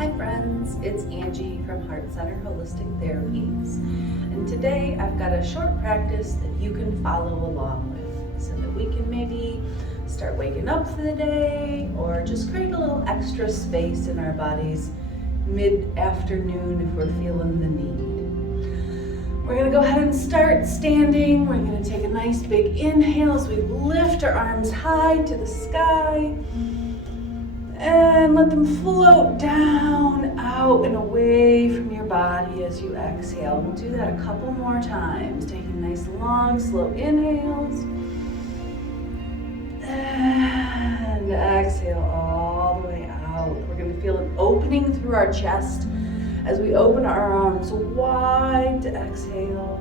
Hi friends, it's Angie from Heart Center Holistic Therapies, and today I've got a short practice that you can follow along with so that we can maybe start waking up for the day or just create a little extra space in our bodies mid-afternoon if we're feeling the need. We're going to go ahead and start standing. We're going to take a nice big inhale as we lift our arms high to the sky. And let them float down, out, and away from your body as you exhale. We'll do that a couple more times. Taking nice, long, slow inhales. And exhale all the way out. We're going to feel an opening through our chest as we open our arms wide to exhale.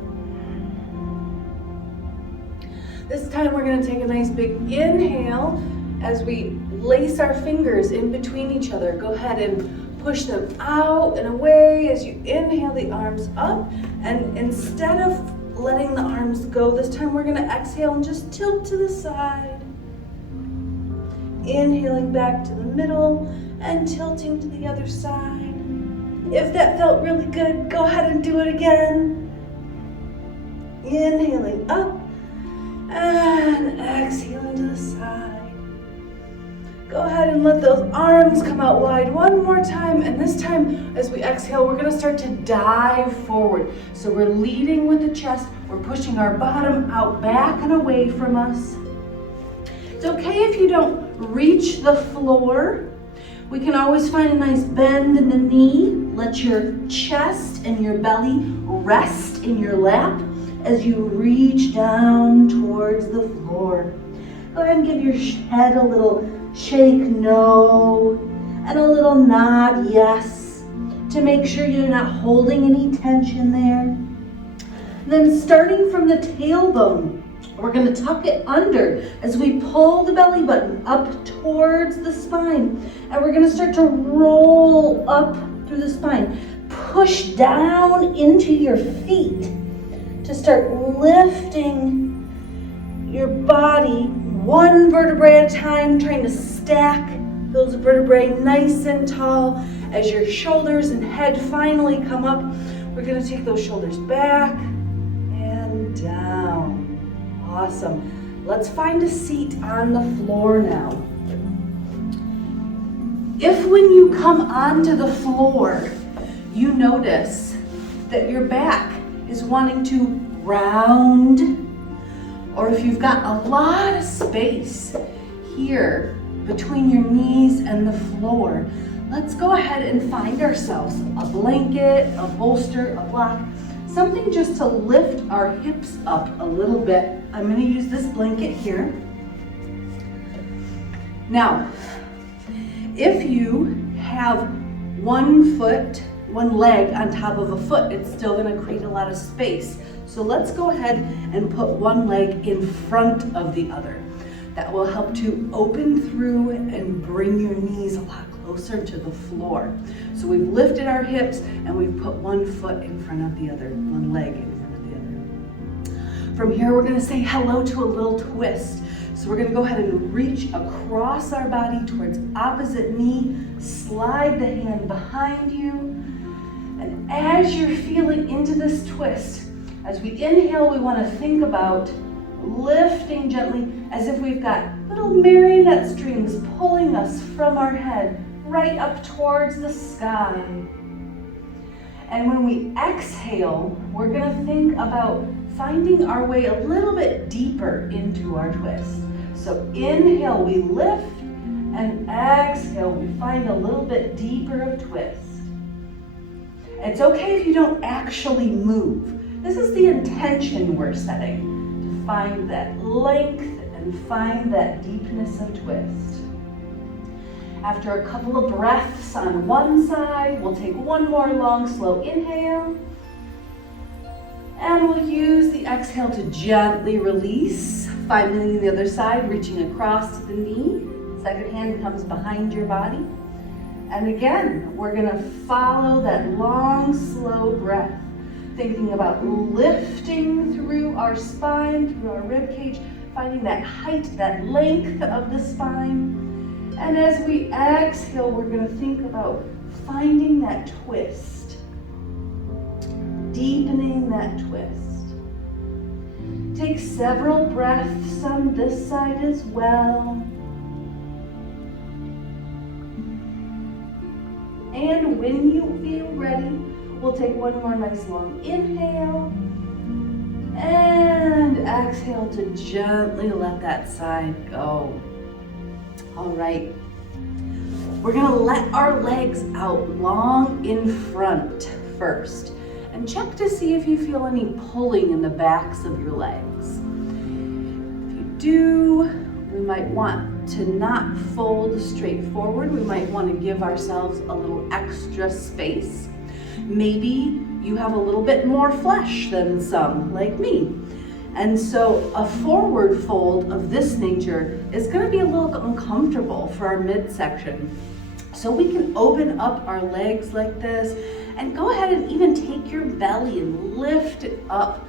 This time we're going to take a nice big inhale as we lace our fingers in between each other. Go ahead and push them out and away as you inhale the arms up. And instead of letting the arms go, this time we're gonna exhale and just tilt to the side. Inhaling back to the middle and tilting to the other side. If that felt really good, go ahead and do it again. Inhaling up and exhaling to the side. Go ahead and let those arms come out wide one more time. And this time, as we exhale, we're gonna start to dive forward. So we're leading with the chest. We're pushing our bottom out, back and away from us. It's okay if you don't reach the floor. We can always find a nice bend in the knee. Let your chest and your belly rest in your lap as you reach down towards the floor. Go ahead and give your head a little shake no, and a little nod yes, to make sure you're not holding any tension there. And then starting from the tailbone, we're going to tuck it under as we pull the belly button up towards the spine. And we're going to start to roll up through the spine. Push down into your feet to start lifting your body one vertebrae at a time, trying to stack those vertebrae nice and tall. As your shoulders and head finally come up, we're going to take those shoulders back and down. Awesome. Let's find a seat on the floor now. If when you come onto the floor, you notice that your back is wanting to round, or if you've got a lot of space here between your knees and the floor, let's go ahead and find ourselves a blanket, a bolster, a block, something just to lift our hips up a little bit. I'm going to use this blanket here. Now, if you have one leg on top of a foot, it's still going to create a lot of space. So let's go ahead and put one leg in front of the other. That will help to open through and bring your knees a lot closer to the floor. So we've lifted our hips and we've put one foot in front of the other, one leg in front of the other. From here, we're gonna say hello to a little twist. So we're gonna go ahead and reach across our body towards opposite knee, slide the hand behind you. And as you're feeling into this twist, as we inhale, we want to think about lifting gently as if we've got little marionette strings pulling us from our head right up towards the sky. And when we exhale, we're going to think about finding our way a little bit deeper into our twist. So inhale, we lift, and exhale, we find a little bit deeper of twist. It's okay if you don't actually move. This is the intention we're setting, to find that length and find that deepness of twist. After a couple of breaths on one side, we'll take one more long, slow inhale. And we'll use the exhale to gently release, finding the other side, reaching across to the knee. Second hand comes behind your body. And again, we're gonna follow that long, slow breath, thinking about lifting through our spine, through our rib cage, finding that height, that length of the spine. And as we exhale, we're going to think about finding that twist, deepening that twist. Take several breaths on this side as well. And when you feel ready, we'll take one more nice long inhale. And exhale to gently let that side go. All right. We're gonna let our legs out long in front first. And check to see if you feel any pulling in the backs of your legs. If you do, we might want to not fold straight forward. We might want to give ourselves a little extra space. Maybe you have a little bit more flesh than some, like me. And so a forward fold of this nature is going to be a little uncomfortable for our midsection. So we can open up our legs like this and go ahead and even take your belly and lift it up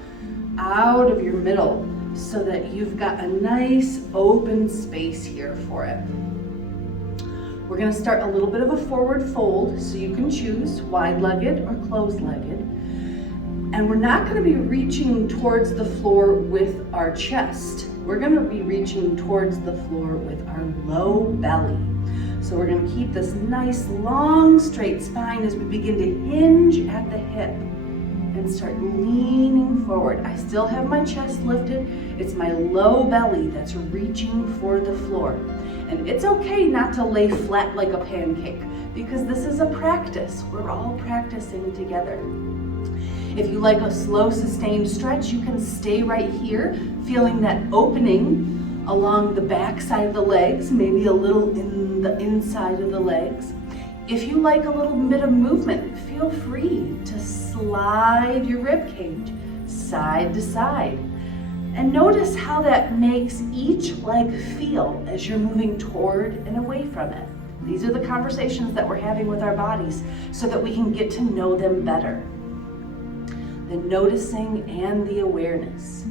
out of your middle so that you've got a nice open space here for it. We're going to start a little bit of a forward fold, so you can choose wide-legged or closed-legged. And we're not going to be reaching towards the floor with our chest. We're going to be reaching towards the floor with our low belly. So we're going to keep this nice, long, straight spine as we begin to hinge at the hip and start leaning forward. I still have my chest lifted. It's my low belly that's reaching for the floor. And it's okay not to lay flat like a pancake because this is a practice. We're all practicing together. If you like a slow, sustained stretch, you can stay right here, feeling that opening along the back side of the legs, maybe a little in the inside of the legs. If you like a little bit of movement, feel free to slide your rib cage side to side. And notice how that makes each leg feel as you're moving toward and away from it. These are the conversations that we're having with our bodies so that we can get to know them better. The noticing and the awareness.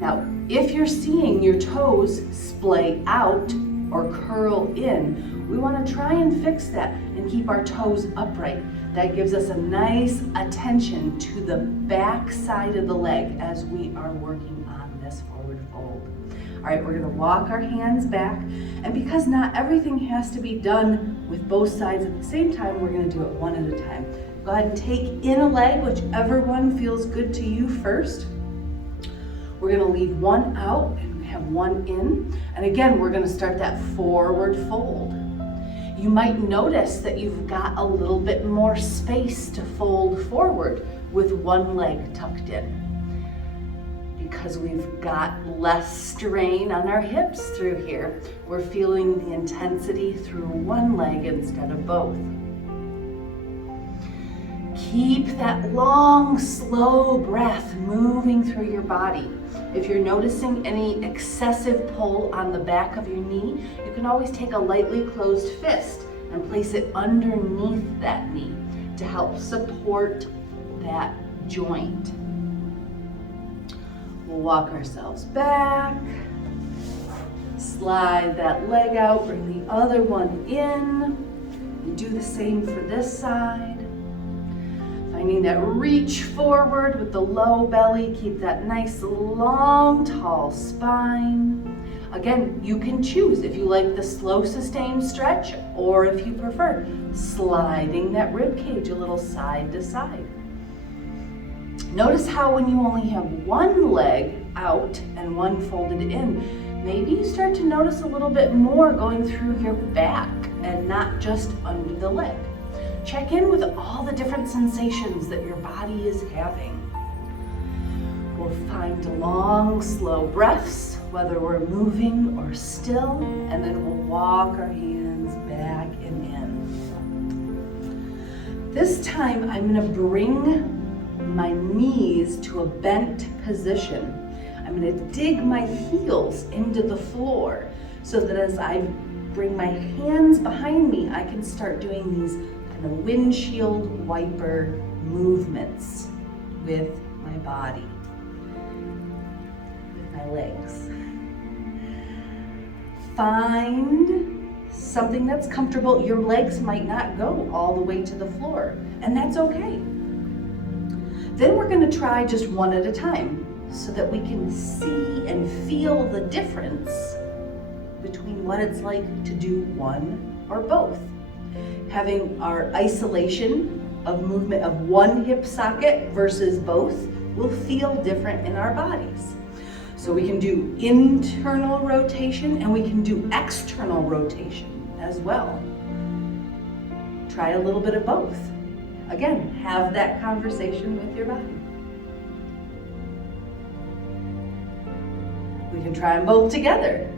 Now, if you're seeing your toes splay out or curl in, we want to try and fix that and keep our toes upright. That gives us a nice attention to the back side of the leg as we are working on this forward fold. All right, we're going to walk our hands back, and because not everything has to be done with both sides at the same time, we're going to do it one at a time. Go ahead and take in a leg, whichever one feels good to you first. We're going to leave one out and we have one in. And again, we're going to start that forward fold. You might notice that you've got a little bit more space to fold forward with one leg tucked in because we've got less strain on our hips through here. We're feeling the intensity through one leg instead of both. Keep that long, slow breath moving through your body. If you're noticing any excessive pull on the back of your knee, you can always take a lightly closed fist and place it underneath that knee to help support that joint. We'll walk ourselves back, slide that leg out, bring the other one in, and do the same for this side. Finding that reach forward with the low belly, keep that nice, long, tall spine. Again, you can choose if you like the slow, sustained stretch, or if you prefer sliding that rib cage a little side to side. Notice how when you only have one leg out and one folded in, maybe you start to notice a little bit more going through your back and not just under the leg. Check in with all the different sensations that your body is having. We'll find long, slow breaths, whether we're moving or still, and then we'll walk our hands back and in. This time, I'm going to bring my knees to a bent position. I'm going to dig my heels into the floor so that as I bring my hands behind me, I can start doing these kind of windshield wiper movements with my body, with my legs. Find something that's comfortable. Your legs might not go all the way to the floor, and that's okay. Then we're going to try just one at a time so that we can see and feel the difference between what it's like to do one or both. Having our isolation of movement of one hip socket versus both will feel different in our bodies. So we can do internal rotation and we can do external rotation as well. Try a little bit of both. Again, have that conversation with your body. We can try them both together.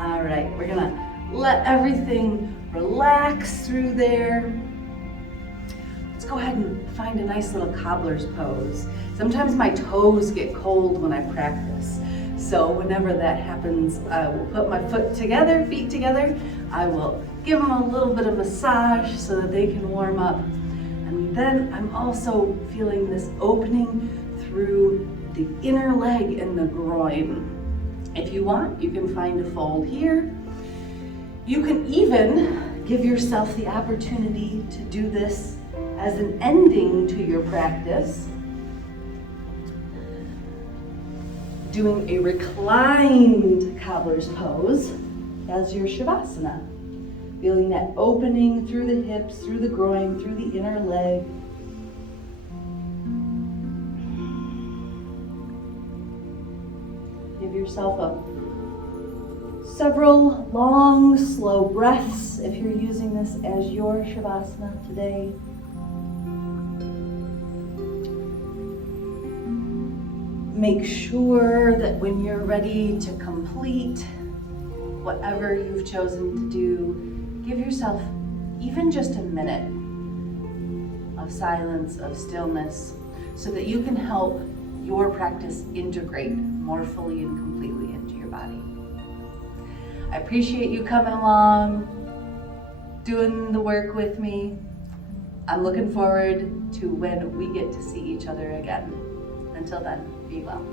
All right, we're gonna let everything relax through there. Let's go ahead and find a nice little cobbler's pose. Sometimes my toes get cold when I practice. So whenever that happens, I will put my feet together. I will give them a little bit of massage so that they can warm up. And then I'm also feeling this opening through the inner leg and the groin. If you want, you can find a fold here. You can even give yourself the opportunity to do this as an ending to your practice, doing a reclined cobbler's pose as your Shavasana. Feeling that opening through the hips, through the groin, through the inner leg. Give yourself several long, slow breaths if you're using this as your Shavasana today. Make sure that when you're ready to complete whatever you've chosen to do, give yourself even just a minute of silence, of stillness, so that you can help your practice integrate more fully and completely into your body. I appreciate you coming along, doing the work with me. I'm looking forward to when we get to see each other again. Until then, be well.